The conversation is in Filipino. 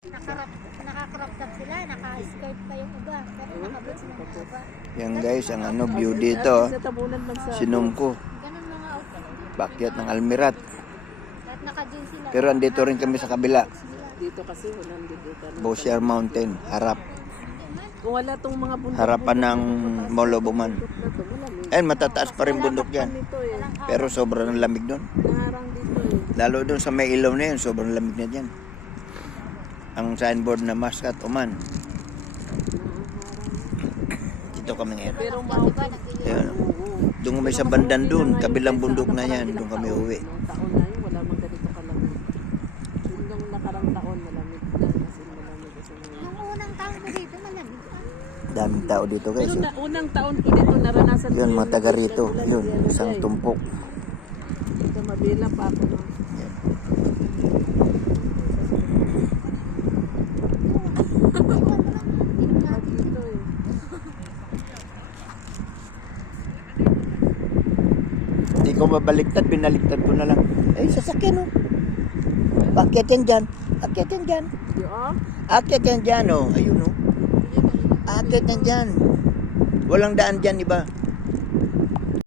Nakakrop top sila, naka-skirt pa yung iba, pero nakaboots na yung iba. Yan guys, ang ano view dito. Sinom ko. Ganun mga outfit. Bakyat ng Almirat. Kahit naka-jeans sila. Pero andito rin kami sa kabila. Dito kasi walang dito. Bosier Mountain, harap. Kung wala tong mga bundok. Harapan ng Moloboman. Ayun, matataas pa rin bundok yan. Pero sobrang lamig doon. Narang dito eh. Lalo doon sa may ilaw na yun, sobrang lamig na dyan. Ang signboard na Muscat Oman. Dito kami ngayon. Pero Ayun. Doon kami sa bandan doon, kabilang bundok na yan. Doon kami uwi. taon na yun, wala mang ganito kalamig. Yung nung nakarang taon, malamig na. Kasi malamig kasi ngayon. Yung unang taon ko dito, malamig. Daming tao dito guys. Pero Oh. unang taon ko dito, naranasan ko Yun, yung mga taga rito. ulan, Yun, yelo isang siya eh. tumpok. Sa Mabila pa ako. No? Yan. Dito eh. Hindi ko mabaliktad, binaliktad ko na lang. Eh, sasakyan oh. Bakit yan dyan? Akit yan dyan. Yung Akit yan dyan oh. Ayun oh. Akit yan dyan. Walang daan dyan iba.